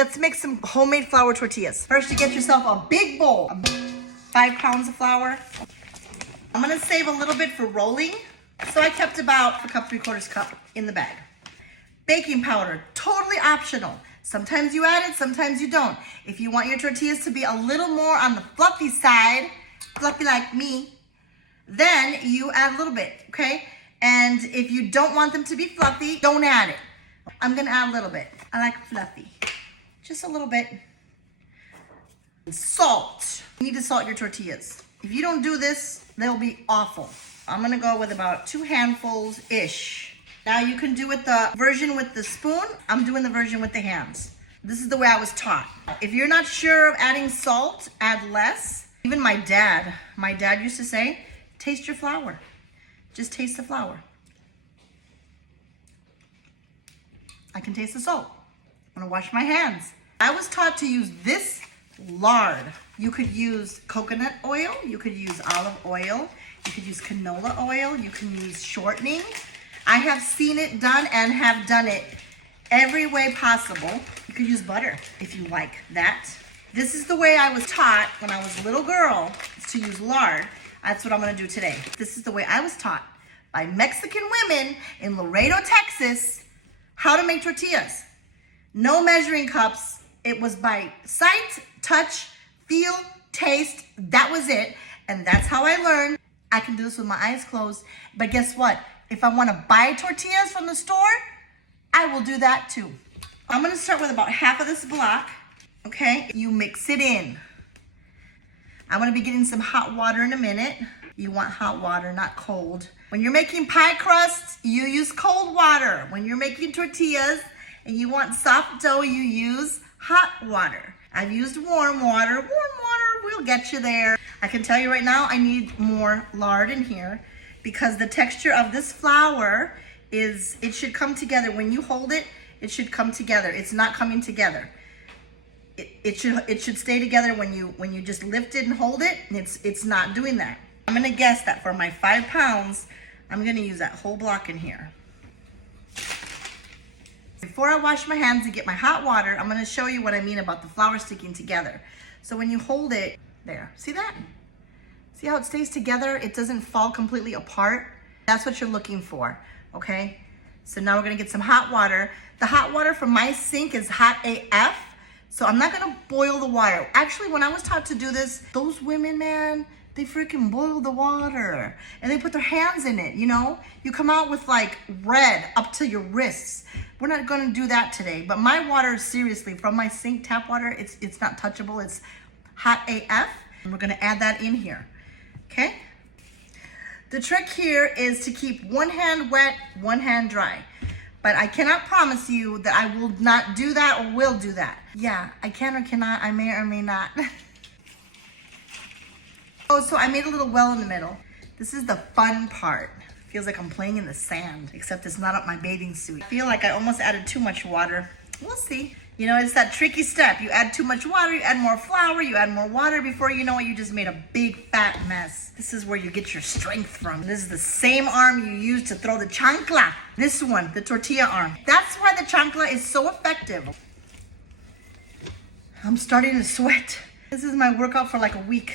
Let's make some homemade flour tortillas. First, you get yourself a big bowl, 5 pounds of flour. I'm gonna save a little bit for rolling. So I kept about a cup, 3/4 cup in the bag. Baking powder, totally optional. Sometimes you add it, sometimes you don't. If you want your tortillas to be a little more on the fluffy side, fluffy like me, then you add a little bit, okay? And if you don't want them to be fluffy, don't add it. I'm gonna add a little bit. I like fluffy, just a little bit. Salt, you need to salt your tortillas. If you don't do this, they'll be awful. I'm gonna go with about 2 handfuls-ish. Now you can do it the version with the spoon. I'm doing the version with the hands. This is the way I was taught. If you're not sure of adding salt, add less. Even my dad used to say, taste your flour. Just taste the flour. I can taste the salt. I'm gonna wash my hands. I was taught to use this lard. You could use coconut oil, you could use olive oil, you could use canola oil, you can use shortening. I have seen it done and have done it every way possible. You could use butter if you like that. This is the way I was taught when I was a little girl, is to use lard. That's what I'm gonna do today. This is the way I was taught by Mexican women in Laredo, Texas, how to make tortillas. No measuring cups. It was by sight, touch, feel, taste. That was it. And that's how I learned. I can do this with my eyes closed. But guess what? If I want to buy tortillas from the store, I will do that too. I'm going to start with about half of this block. Okay? You mix it in. I'm going to be getting some hot water in a minute. You want hot water, not cold. When you're making pie crusts, you use cold water. When you're making tortillas and you want soft dough, you use hot water. I've used warm water. Warm water will get you there. I can tell you right now, I need more lard in here because the texture of this flour is, it should come together. When you hold it, it should come together. It's not coming together. It should stay together when you just lift it and hold it. It's not doing that. I'm gonna guess that for my 5 pounds, I'm gonna use that whole block in here. Before I wash my hands and get my hot water, I'm gonna show you what I mean about the flour sticking together. So when you hold it, there, see that? See how it stays together? It doesn't fall completely apart. That's what you're looking for, okay? So now we're gonna get some hot water. The hot water from my sink is hot AF, so I'm not gonna boil the water. Actually, when I was taught to do this, those women, man, they freaking boil the water and they put their hands in it, you know? You come out with like red up to your wrists. We're not gonna do that today, but my water, seriously, from my sink tap water, it's not touchable, it's hot AF. And we're gonna add that in here, okay? The trick here is to keep one hand wet, one hand dry. But I cannot promise you that I will not do that or will do that. Yeah, I can or cannot, I may or may not. Oh, so I made a little well in the middle. This is the fun part. Feels like I'm playing in the sand, except it's not up my bathing suit. I feel like I almost added too much water. We'll see. You know, it's that tricky step. You add too much water, you add more flour, you add more water. Before you know it, you just made a big fat mess. This is where you get your strength from. This is the same arm you use to throw the chancla. This one, the tortilla arm. That's why the chancla is so effective. I'm starting to sweat. This is my workout for like a week.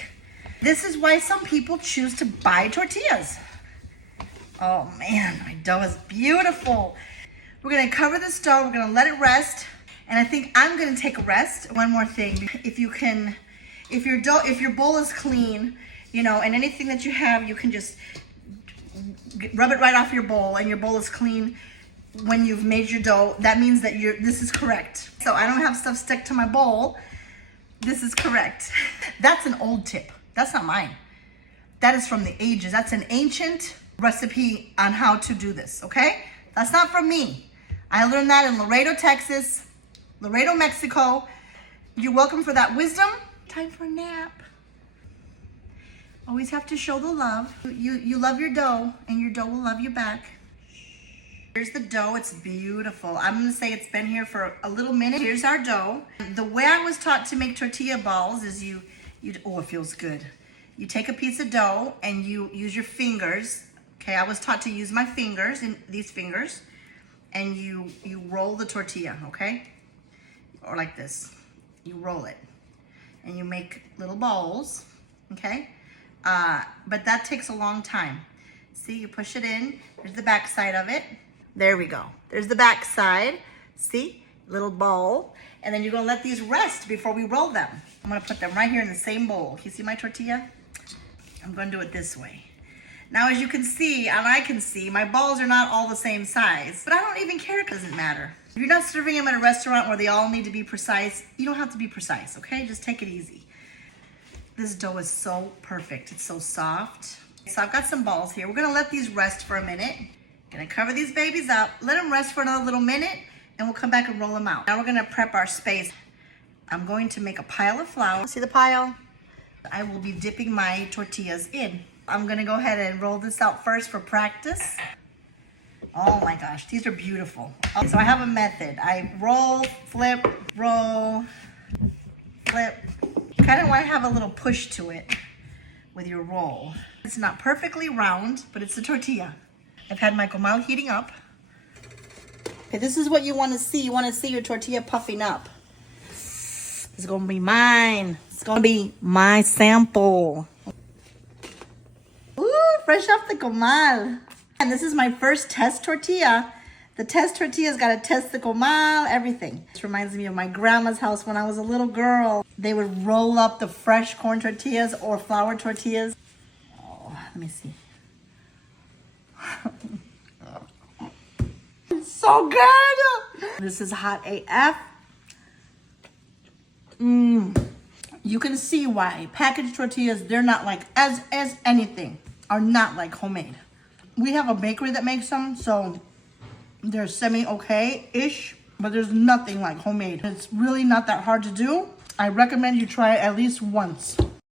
This is why some people choose to buy tortillas. Oh man, my dough is beautiful. We're gonna cover this dough, we're gonna let it rest, and I think I'm gonna take a rest. One more thing, if your bowl is clean, you know, and anything that you have, you can just rub it right off your bowl, and your bowl is clean when you've made your dough. That means that this is correct. So I don't have stuff stuck to my bowl. This is correct. That's an old tip. That's not mine. That is from the ages. That's an ancient recipe on how to do this, okay? That's not from me. I learned that in Laredo, Texas, Laredo, Mexico. You're welcome for that wisdom. Time for a nap. Always have to show the love. You love your dough, and your dough will love you back. Here's the dough. It's beautiful. I'm gonna say it's been here for a little minute. Here's our dough. The way I was taught to make tortilla balls is oh, it feels good. You take a piece of dough and you use your fingers. Okay, I was taught to use my fingers, these fingers, and you roll the tortilla, okay? or like this. You roll it and you make little balls, okay? But that takes a long time. See, you push it in. There's the back side of it. There we go. There's the back side. See, little bowl. And then you're gonna let these rest before we roll them. I'm gonna put them right here in the same bowl. You see my tortilla? I'm gonna do it this way. Now, as you can see, and I can see, my balls are not all the same size, but I don't even care, it doesn't matter. If you're not serving them in a restaurant where they all need to be precise, you don't have to be precise, okay? Just take it easy. This dough is so perfect. It's so soft. So I've got some balls here. We're gonna let these rest for a minute. Gonna cover these babies up, let them rest for another little minute, and we'll come back and roll them out. Now we're gonna prep our space. I'm going to make a pile of flour. See the pile? I will be dipping my tortillas in. I'm gonna go ahead and roll this out first for practice. Oh my gosh, these are beautiful. Okay, so I have a method. I roll, flip, roll, flip. You kind of want to have a little push to it with your roll. It's not perfectly round, but it's a tortilla. I've had my comal heating up. Okay, this is what you want to see. You want to see your tortilla puffing up. This is gonna be mine. It's gonna be my sample. Ooh, fresh off the comal. And this is my first test tortilla. The test tortilla's got to test the comal, everything. This reminds me of my grandma's house when I was a little girl. They would roll up the fresh corn tortillas or flour tortillas. Oh, let me see. It's so good. This is hot AF. You can see why packaged tortillas, they're not like, as anything, are not like homemade. We have a bakery that makes them, so they're semi-okay-ish, but there's nothing like homemade. It's really not that hard to do. I recommend you try it at least once.